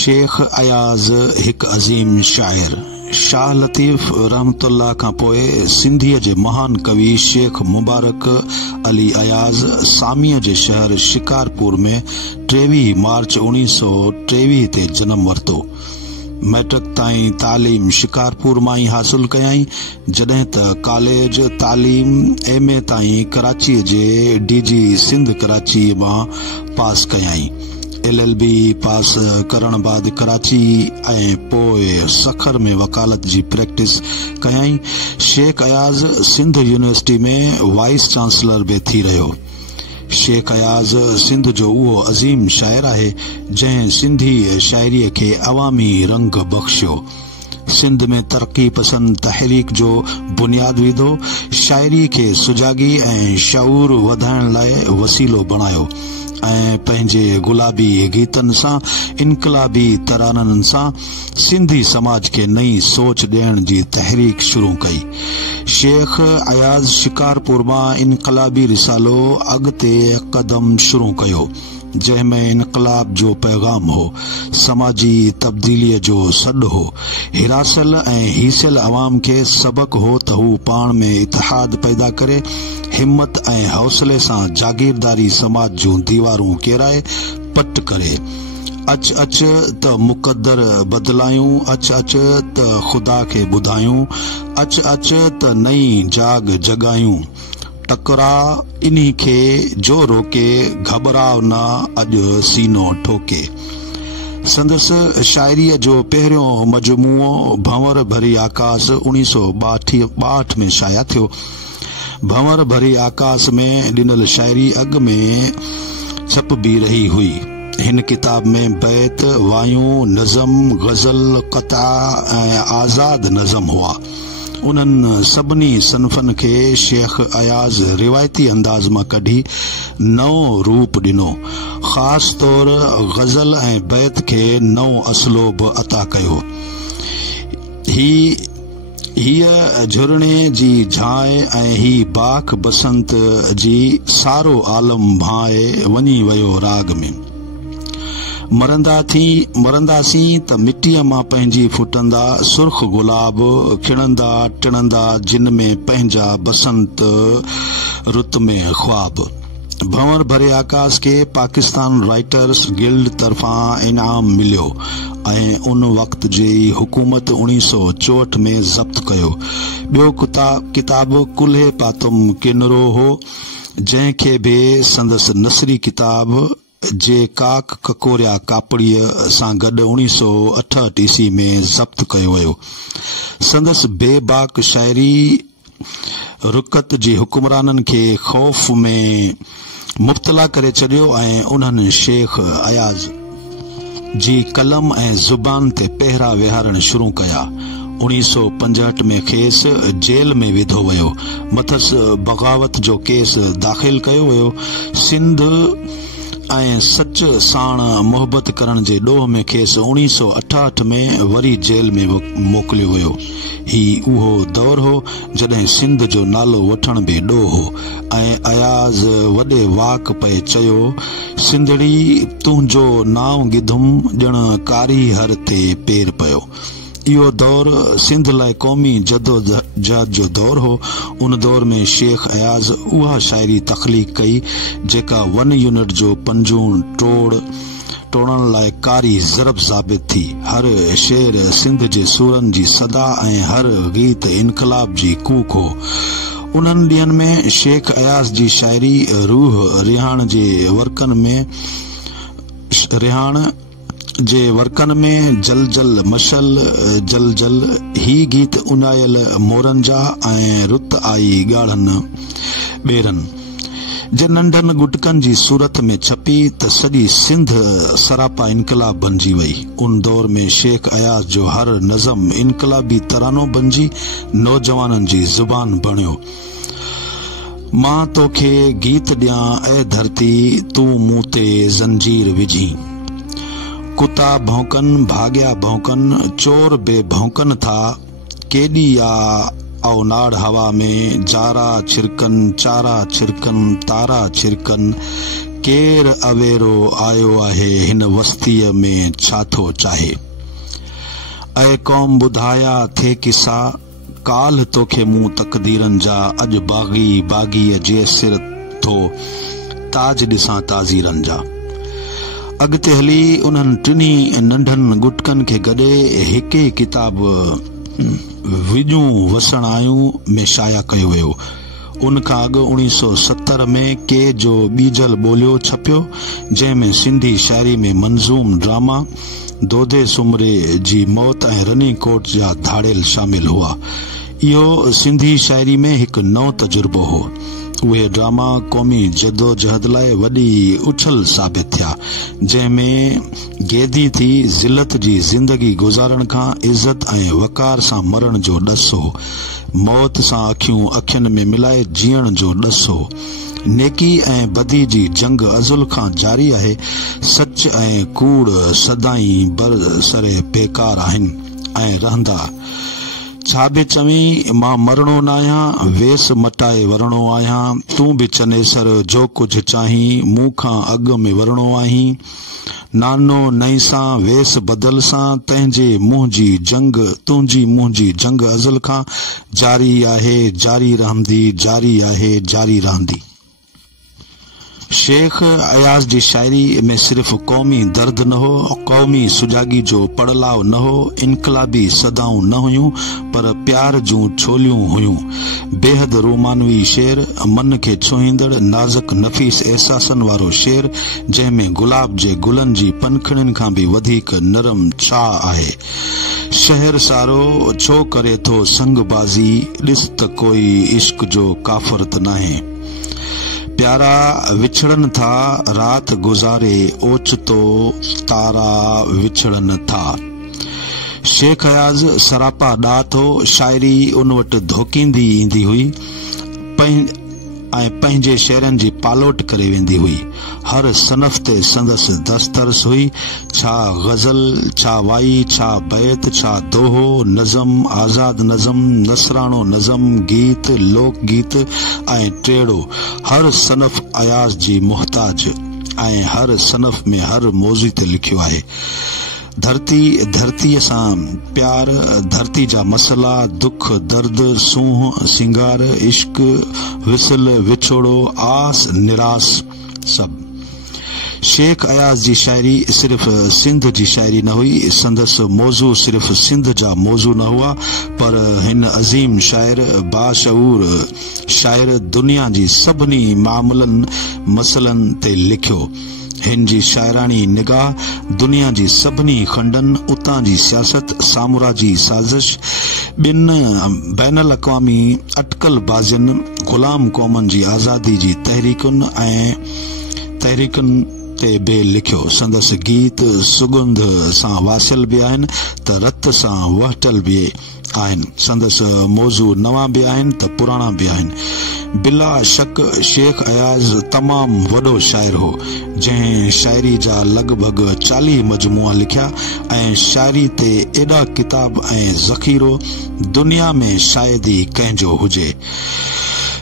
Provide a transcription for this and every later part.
शेख अयाज़ हिक अज़ीम शाइर। शाह लतीफ़ रहमतुल्लाह खां पोइ सिंधीअ जे महान कवि शेख मुबारक अली अयाज़ सामीअ जे शहर शिकारपुर में 23 मार्च 1923 ते जन्म वरितो। मैट्रिक ताईं तालीम शिकारपुर मां ई हासिल कयाई, जॾहिं त कॉलेज तालीम MA ताईं कराची जे DG सिंध कराची मां पास कयाई। LLB पास करण बाद कराची ऐं पोइ सखर में वकालत जी प्रैक्टिस कयाई। शेख अयाज़ सिंध यूनिवर्सिटी में वाइस चांसलर भी थी रहियो। शेख अयाज़ सिंध जो उहो अज़ीम शाइर आहे जंहिं सिंधी शाइरीअ खे अवामी रंग बख़्शियो। सिंध में तरक्की पसंद तहरीक जो बुनियाद विधो, शाइरी खे सुजागी ऐं शऊर वधाइण लाइ वसीलो बणायो ऐं पंहिंजे गुलाबी गीतनि सां इनकलाबी तराननि सां सिंधी समाज के नई सोच ॾियण जी तहरीक शुरू कई। शेख अयाज़ शिकारपुर मां इनकलाबी रिसालो अॻिते कदम शुरू कयो, जंहिंमें इनकलाब जो पैगाम हो, समाजी तब्दीलीअ जो सॾु हो, हिरासल ऐं हीसियल अवाम के सबक हो त हू पाण में इतिहाद पैदा करे हिम्मत ऐं हौसले सां जागीरदारी समाज जूं दीवारूं केराए पट करे। अच अच त मुक़द्दर बदलायूं, अच अच त खुदा खे ॿुधायूं, अच अच त नई जाग जगायूं, टकरा इन्ही खे जो रोके, घबराव न अॼु सीनो ठोके। संदसि शाइरीअ जो पहिरियों मजमूओ भंवर भरी आकाश 1962 में शाया थियो। भंवर भरी आकाश में ॾिनल शाइरी अॻ में छपबी रही हुई। हिन किताब में बैत, वायूं, नज़म, गज़ल, कता ऐं आज़ाद नज़म हुआ। उन्हनि सभिनी सनफनि खे शेख अयाज़ रिवायती अंदाज मां कढी नओं रूप ॾिनो, ख़ासि तौर गज़ल ऐं बैत खे नओं असलोब अता कयो। हीअ झुरणे जी झांय ऐं ही बाख बसंत जी सारो आलम भाए वञी वियो राग में। मरंदासीं त मिटीअ मां पंहिंजी फुटंदा सुर्ख गुलाब, खिणंदा टिणंदा जिन में पंहिंजा बसंत रुत में ख्वाब। भंवर भरे आकाश के पाकिस्तान राइटर्स गिल्ड तरफां इनाम मिलियो ऐं उन वक़्त जी हुकूमत 1964 में ज़ब्त कयो। ॿियो किताब कुल्हे पातुम किनरो हो, जंहिंखे बि संदसि नसरी किताब जे काक ककोरिया कापड़ीअ सां गॾु 1968 ईस्वी में ज़ब्त कयो वियो। संदसि बेबाक शाइरी रुकत जी हुक्मराननि खे ख़ौफ़ में मुब्तला करे छॾियो ऐं उन्हनि शेख अयाज़ जी कलम ऐं ज़ुबान ते पहिरा विहारण शुरू कया। 1965 में खेसि जेल में विधो वियो, मथसि बग़ावत जो केस दाख़िल कयो वियो। सिंध ऐं सच साण मोहबत करण जे ॾोह में खेसि 1968 में वरी जेल में मोकिलियो वियो। ही उहो दौर हो जॾहिं सिंध जो नालो वठण बि ॾोह हो ऐं अयाज़ वॾे वाक पे चयो, सिंधड़ी तुंहिंजो नाव गिधुम ॼण कारी हर ते पेर पियो। इहो दौर सिंध लाइ क़ौमी जदोजहद जो दौर हो। उन दौर में शेख अयाज़ उहा शाइरी तख़लीक़ कई जेका 1 यूनिट जो पंजूं टोड़ण लाइ कारी ज़रब साबित थी। हर शेर सिंध जे सूरनि जी सदा ऐं हर गीत इनकलाब जी कूक हो। उन्हनि ॾींहनि में शेख अयाज़ जी शाइरी रूह रिहाण जे वर्कन में जल जल मशल जल जल, ही गीत उनायल मोरन जा ऐं रुत आई ॻाढ़नि ॿेरनि जे नंढनि गुटकनि जी सूरत में छपी त सॼी सिंध सरापा इनकलाब बणिजी वई। उन दौर में शेख अयाज़ जो हर नज़म इनकलाबी तरानो बणिजी नौजवाननि जी ज़ुबान बणियो। मां तोखे गीत ॾियां ऐं धरती, तूं मूं ते ज़ंजीर विझी। कुता भौंकन भाग्या भौंकन, चोर बे भौंकन था, केॾी आ औनाड़ हवा में, जारा छिरकन चारा छिरकन तारा छिरकन, केर अवेरो आयो आहे हिन वस्तीअ में छा थो चाहे। ऐ कौम ॿुधाया थे किसा काल तोखे मूं तकदीरनि जा अॼु बाग़ी बाग़ीअ जे सिर थो ताज ॾिसां ताज़ीरनि जा। अॻिते हली उन्हनि टिनी नंढनि गुटकनि खे गॾे हिके किताब विजूं वसण आयूं में शाया कयो वियो। उनखां अॻु 1970 में के जो बीजल ॿोलियो छपियो, जंहिंमें सिंधी शायरी में मंज़ूम ड्रामा दोदे सुमरे जी मौत ऐं रनी कोट जा धाड़ेल शामिल हुआ। इहो सिंधी शायरी में हिकु नओं तजुर्बो हो। उहे ड्रामा क़ौमी जदोजहद लाइ वॾी उछल साबित थिया, जंहिंमें गेदी थी ज़िलत जी ज़िंदगी गुज़ारण खां इज़त ऐं वक़ार सां मरण जो ॾस हो, मौत सां अखियूं अखियुनि में मिलाए जीअण जो ॾस हो। नेकी ऐं बदी जी जंग अज़ुल खां जारी आहे। सच ऐं कूड़ सदाई बरसरे बेकार आहिनि ऐं रहंदा। छा बि चवीं मां मरणो न आहियां, वेस मटाए वरणो आहियां। तूं बि चनेसर जो कुझु चाहीं, मूं खां अॻु में वरणो आहीं। नानो नई सां वेस बदल सां, तंहिंजे मुंहुं जी जंग तुंहिंजी मुंहिंजी जंग अज़ुल खां जारी आहे, जारी रहंदी, जारी आहे, जारी रहंदी। शेख अयाज़ जी शायरी में सिर्फ़ क़ौमी दर्द न हो, क़ौमी सुजागी जो पड़लाव न हो, इनकलाबी सदाऊं न हुयूं, पर प्यार जूं छोलियूं हुयूं। बेहद रोमानवी शेर, मन खे छुहींदड़ नाज़ुक नफ़ीस एहसासन वारो शेर, जंहिंमें गुलाब जे गुलनि जी पनखड़ियुनि खां बि वधीक नरम छाह आहे। शहर सारो छो करे थो संगबाज़ी, ॾिस त कोई इश्क जो काफ़र त नाहे। प्यारा विछड़न था रात गुज़ारे, ओचितो तारा विछड़न था। शेख अयाज़ सरापा ॾाह थो। शायरी उन वटि धोकींदी ईंदी हुई ऐं पंहिंजे शेरनि जी पालोट करे वेंदी हुई। हर सनफ़ ते संदसि दस्तरस हुई। छा गज़ल, छा वाई, छा बैत, छा दोहो, नज़म, आज़ाद नज़म, नसराणो नज़म, गीत, लोक गीत ऐं टेड़ो। हर सनफ़ अयाज़ जी मुहताज ऐं हर सनफ़ में हर मौज़ू ते लिखियो आहे। धरतीअ सां प्यार, धरती जा मसला, दुख, दर्द, सूंह, सिंगार, इश्क, विसल, विछोड़ो, आस, निरास, सब। शेख अयाज़ जी शायरी सिर्फ़ सिंध जी शायरी न हुई। संदसि मौज़ू सिर्फ़ सिंध जा मौज़ू न हुआ, पर हिन अज़ीम शायर, बाशऊर शायर दुनिया जी सभिनी मामूलनि मसइलनि ते लिखियो। हिन जी शायरानी निगाह दुनिया जी सभिनी खंडनि, उतां जी सियासत, सामुरा जी साज़िश, ॿिनि बैनुल अक़वामी अटकल बाज़ियुनि, ग़ुलाम क़ौमनि जी आज़ादी जी तहरीकुनि ते बि लिखियो। संदसि गीत सुगंध सां वासियल बि आहिनि त रत सां वहटल बि आहिनि। संदसि मौज़ू नवां बि आहिनि त पुराणा बि आहिनि। बिला शक शेख अयाज़ तमामु वॾो शाइर हो, जंहिं शायरी जा लॻभॻि 40 मजमूआ लिखिया ऐं शायरी ते एॾा किताब ऐं ज़ख़ीरो दुनिया में शायद ई कंहिंजो हुजे।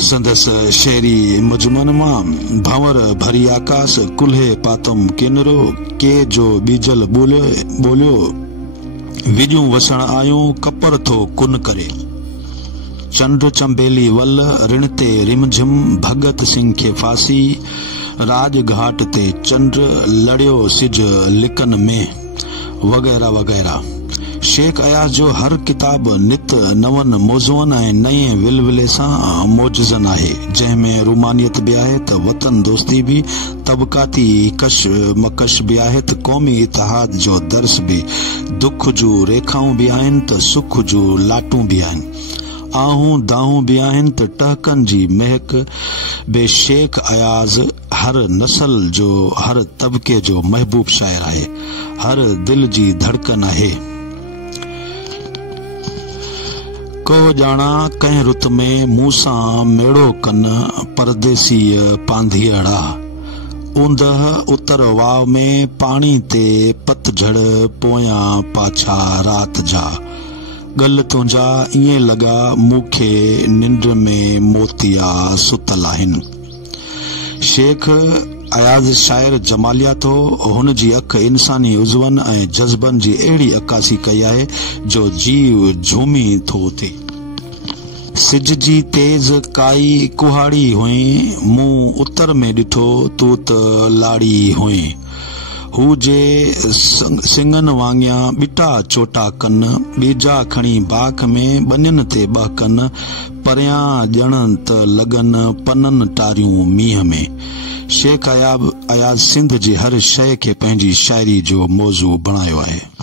संदसि शेरी मजमूअनि मां भंवर भरी आकाश, कुल्हे पातम किनरो, के जो बीजल ॿोलियो, विजूं वसण आयूं, कपर थो कुन करे। चंड चंबेली वल, ऋण ते रिमझिम, भगत सिंह खे फांसी, राजघाट ते चंड, लड़ियो सिज लिकन में, वग़ैरह वग़ैरह। शेख अयाज़ जो हर किताब नित नवन मौज़ूअनि ऐं नए विलविले सां मौजज़न आहे, जंहिंमें रूमानियत बि आहे त वतन दोस्ती बि, तबकाती कश मकश बि आहे त क़ौमी इतिहाद जो दर्स बि, दुख जूं रेखाऊं बि आहिनि त सुख जूं लाटूं बि आहिनि, आहूं दाहूं बि आहिनि त टहकनि जी महक बे। शेख अयाज़ हर नस्ल जो, हर तबके जो महबूब शायर आहे, हर दिल जी धड़कन आहे। को ॼाणा कंहिं रुत में मूसां मेड़ो कन, परदेसी पांधीअड़ा, ऊंदह उतर वाव में, पाणी ते पतझड़ पोयां पाछा रात जा, गल तुंहिंजा ईअं लॻा मूंखे निंड में मोतिया सुतल आहिनि। शेख अयाज़ शाइर जमालियात हो, हुन जी अख इंसानी उज़वनि ऐं जज़्बनि जी अहिड़ी अक्कासी कई आहे जो जीव झूमी थो थिए। सिज जी तेज़ काई कुहाड़ी हुई, मूं उतर में ॾिठो तूं त लाड़ी हुई। हू जे सिंगनि वांगिया ॿिटा चोटा कन, ॿीजा खणी बाख में बनियन ते ॿ कन, परियां ॼण त लॻन पननि टारियूं मींहं में। शेख अयाज़ सिंध जी हर शइ खे पंहिंजी शाइरी जो मौज़ू बणायो आहे।